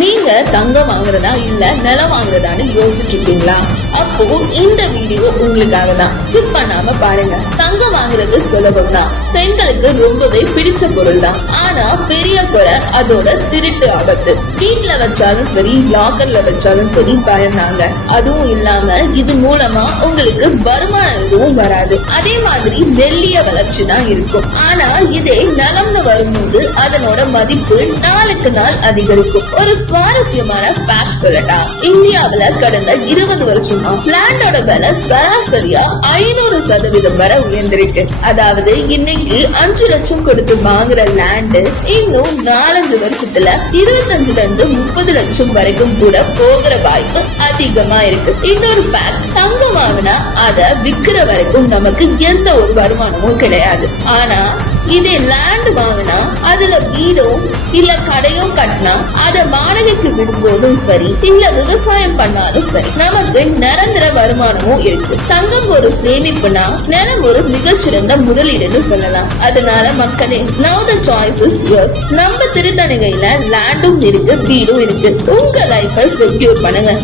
நீங்க தங்கம் வாங்குறதா இல்ல நிலம் வாங்குறதான்னு யோசிச்சுட்டு இருக்கீங்களா? அப்போ இந்த வீடியோ உங்களுக்காக தான். ஸ்கிப் பண்ணாம பாருங்க. தங்கம் வாங்குறது சுலபம் தான், பெண்களுக்கு ரொம்பவே பிடிச்ச பொருள் தான். ஆனா பெரிய குறை அதோட திருட்டு ஆபத்து. வீட்டுல வச்சாலும் சரி, லாக்கர்ல வச்சாலும் சரி பயந்தாங்க. அதுவும் இல்லாம இது மூலமா உங்களுக்கு வருமானம் எதுவும் வராது. அதே மாதிரி வெள்ளிய வளர்ச்சி தான் இருக்கும். ஆனா இதே நிலம்னு வரும்போது அதனோட மதிப்பு நாளுக்கு நாள் அதிகரிக்கும். ஒரு சுவாரஸ்யமான ஃபேக்ட் சொல்லட்டா, இந்தியாவில கடந்த 20 வருஷமா லேண்டோட விலை சராசரியா 500% வரை உயர்ந்திருக்கு. அதாவது இன்னைக்கு 5 லட்சம் கொடுத்து வாங்குற லேண்ட் இன்னும் 4-5 வருஷத்துல 25 ல இருந்து 30 லட்சம் வரைக்கும் கூட போகிற வாய்ப்பு அதிகமா இருக்கு. இன்னொரு ஃபேக்ட், தங்கம் வாங்கினா அதை விக்கிற வரைக்கும் நமக்கு எந்த ஒரு வருமானமும் கிடையாது. ஆனா இதே லேண்ட் வாங்கினா அதுல வீடோ இல்ல கடையோ கட்டினா அத வாடகைக்கு விடும்போதும் சரி, இல்ல விவசாயம் பண்ணாலும் சரி, நமக்கு நிரந்தர வருமானமும் இருக்கு. தங்கம் ஒரு சேமிப்புனா நிலம் ஒரு மிகச்சிறந்த முதலீடுன்னு சொல்லலாம். அதனால மக்களே, now the choice is yours. நம்ம திருத்தணிகையில லேண்டும் இருக்கு, வீடும் இருக்கு. உங்க லைஃபை செக்யூர் பண்ணுங்க.